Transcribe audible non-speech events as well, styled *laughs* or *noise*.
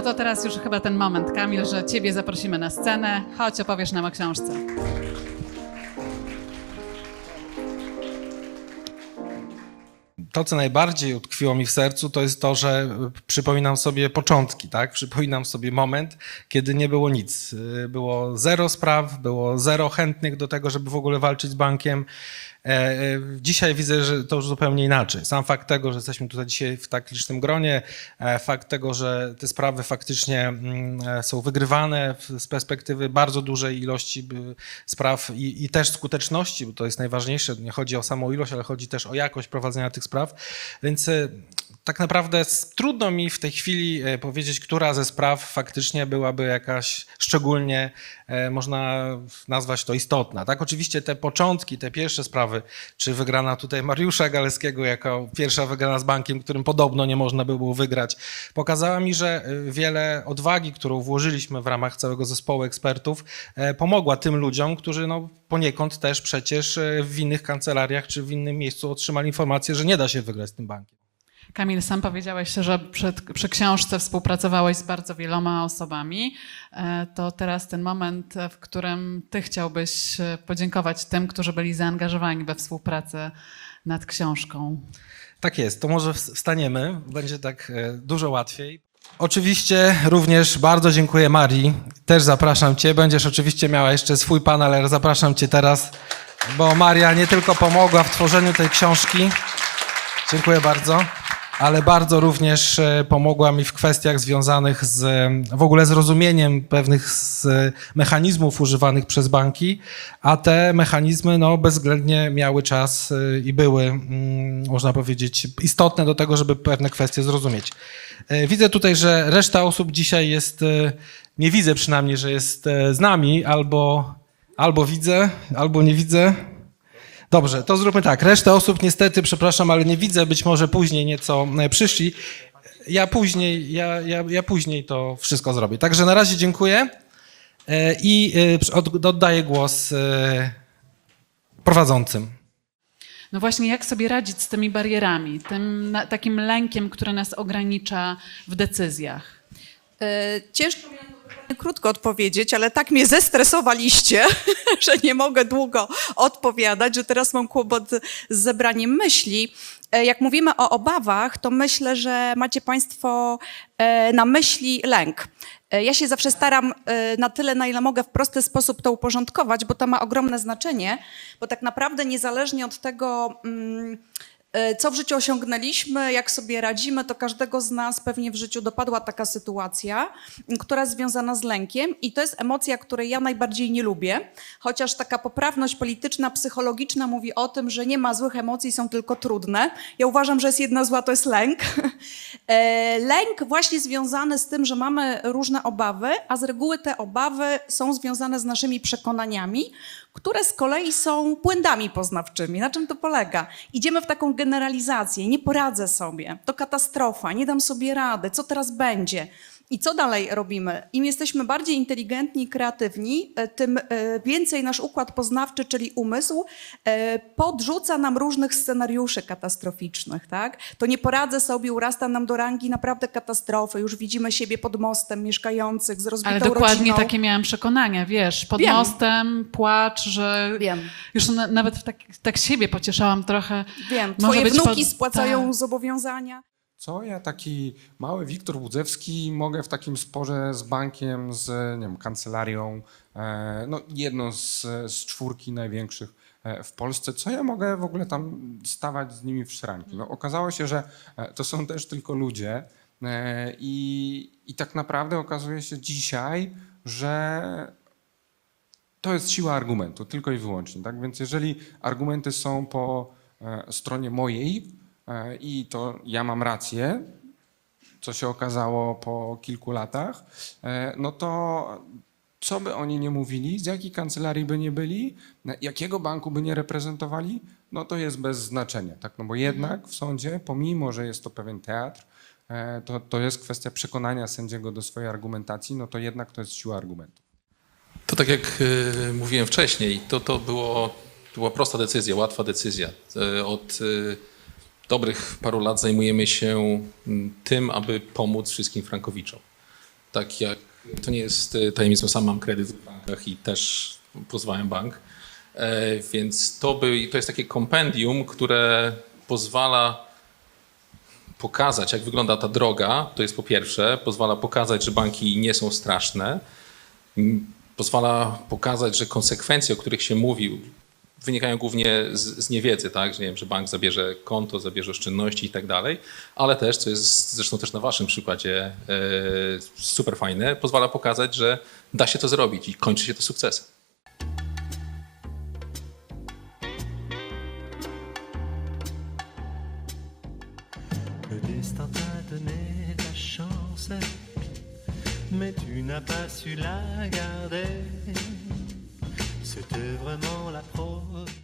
No to teraz już chyba ten moment, Kamil, że ciebie zaprosimy na scenę. Chodź, opowiesz nam o książce. to, co najbardziej utkwiło mi w sercu, to jest to, że przypominam sobie początki, tak? Przypominam sobie moment, kiedy nie było nic. Było zero spraw, było zero chętnych do tego, żeby w ogóle walczyć z bankiem. E, e, Dzisiaj widzę, że to już zupełnie inaczej. Sam fakt tego, że jesteśmy tutaj dzisiaj w tak licznym gronie, e, fakt tego, że te sprawy faktycznie mm, są wygrywane z perspektywy bardzo dużej ilości by, spraw i, i też skuteczności, bo to jest najważniejsze. Nie chodzi o samą ilość, ale chodzi też o jakość prowadzenia tych spraw. Więc tak naprawdę trudno mi w tej chwili e, powiedzieć, która ze spraw faktycznie byłaby jakaś szczególnie, e, można nazwać to istotna. Tak, oczywiście te początki, te pierwsze sprawy, czy wygrana tutaj Mariusza Galeskiego jako pierwsza wygrana z bankiem, którym podobno nie można by było wygrać, pokazała mi, że e, wiele odwagi, którą włożyliśmy w ramach całego zespołu ekspertów, pomogła tym ludziom, którzy no, poniekąd też przecież w innych kancelariach czy w innym miejscu otrzymali informację, że nie da się wygrać z tym bankiem. Kamil, sam powiedziałeś, że przed, przy książce współpracowałeś z bardzo wieloma osobami. E, To teraz ten moment, w którym ty chciałbyś e, podziękować tym, którzy byli zaangażowani we współpracę nad książką. Tak jest, to może ws- wstaniemy, będzie tak e, dużo łatwiej. Oczywiście również bardzo dziękuję Marii, też zapraszam Cię. Będziesz oczywiście miała jeszcze swój panel, ale zapraszam Cię teraz, bo Maria nie tylko pomogła w tworzeniu tej książki, dziękuję bardzo, ale bardzo również e, pomogła mi w kwestiach związanych z e, w ogóle zrozumieniem pewnych z e, mechanizmów używanych przez banki, a te mechanizmy no, bezwzględnie miały czas i były, mm, można powiedzieć, istotne do tego, żeby pewne kwestie zrozumieć. Widzę tutaj, że reszta osób dzisiaj jest, nie widzę przynajmniej, że jest z nami, albo, albo widzę, albo nie widzę. Dobrze, to zróbmy tak. Resztę osób niestety, przepraszam, ale nie widzę, być może później nieco e, przyszli. Ja później, ja, ja, ja później to wszystko zrobię. Także na razie dziękuję e, i e, oddaję głos prowadzącym. No właśnie, jak sobie radzić z tymi barierami, tym takim lękiem, który nas ogranicza w decyzjach? Ciężko krótko odpowiedzieć, ale tak mnie zestresowaliście, *laughs* że nie mogę długo odpowiadać, że teraz mam kłopot z zebraniem myśli. E, Jak mówimy o obawach, to myślę, że macie Państwo e, na myśli lęk. E, Ja się zawsze staram na tyle, na ile mogę w prosty sposób to uporządkować, bo to ma ogromne znaczenie, bo tak naprawdę niezależnie od tego, mm, co w życiu osiągnęliśmy, jak sobie radzimy, to każdego z nas pewnie w życiu dopadła taka sytuacja, która jest związana z lękiem i to jest emocja, której ja najbardziej nie lubię, chociaż taka poprawność polityczna, psychologiczna mówi o tym, że nie ma złych emocji, są tylko trudne. Ja uważam, że jest jedna zła, to jest lęk. *laughs* E, Lęk właśnie związany z tym, że mamy różne obawy, a z reguły te obawy są związane z naszymi przekonaniami, które z kolei są błędami poznawczymi. Na czym to polega? Idziemy w taką generalizację, nie poradzę sobie, to katastrofa, nie dam sobie rady, co teraz będzie? I co dalej robimy? Im jesteśmy bardziej inteligentni i kreatywni, e, tym e, więcej nasz układ poznawczy, czyli umysł, e, podrzuca nam różnych scenariuszy katastroficznych. Tak? To nie poradzę sobie, urasta nam do rangi naprawdę katastrofy. Już widzimy siebie pod mostem, mieszkających z rozbitą Ale dokładnie rodziną. takie miałam przekonania, wiesz, pod Wiem. mostem, płacz, że Wiem. już na, nawet tak, tak siebie pocieszałam trochę. Wiem, twoje wnuki pod- spłacają tak. zobowiązania. Co ja taki mały Wiktor Łudzewski mogę w takim sporze z bankiem, z nie wiem, kancelarią, e, no jedną z, z czwórki największych e, w Polsce, co ja mogę w ogóle tam stawać z nimi w szranki? No, okazało się, że e, to są też tylko ludzie i, i tak naprawdę okazuje się dzisiaj, że to jest siła argumentu, tylko i wyłącznie. Tak? Więc jeżeli argumenty są po stronie mojej i to ja mam rację, co się okazało po kilku latach, e, no to co by oni nie mówili, z jakiej kancelarii by nie byli, na- jakiego banku by nie reprezentowali, no to jest bez znaczenia. Tak? No bo jednak w sądzie, pomimo, że jest to pewien teatr, e, to, to jest kwestia przekonania sędziego do swojej argumentacji, no to jednak to jest siła argumentu. To tak jak mówiłem wcześniej, to, to było, była prosta decyzja, łatwa decyzja. Od dobrych paru lat zajmujemy się mm, tym, aby pomóc wszystkim frankowiczom. tak jak to nie jest e, tajemnicą, sam mam kredyt w bankach i też pozwałem bank, E, więc to, by, to jest takie kompendium, które pozwala pokazać, jak wygląda ta droga, to jest po pierwsze, pozwala pokazać, że banki nie są straszne, pozwala pokazać, że konsekwencje, o których się mówi, wynikają głównie z, z niewiedzy, tak? że, nie wiem, że bank zabierze konto, zabierze oszczędności i tak dalej, ale też, co jest zresztą też na waszym przykładzie e, super fajne, pozwala pokazać, że da się to zrobić i kończy się to sukcesem. Mais tu n'as pas su la garder. C'était vraiment la preuve.